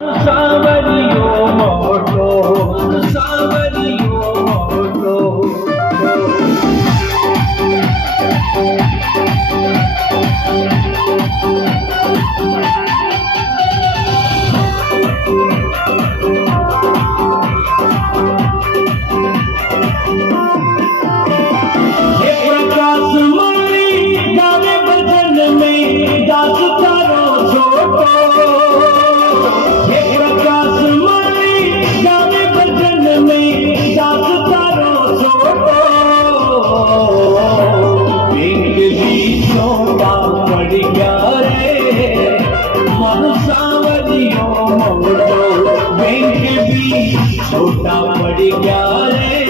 સાવરિયો મોટો સાવરિયો મોટો હે પ્રકાશ મળી ગાવે ભજન મેં દાસ તારો છોટો छोटा पड़ गया रे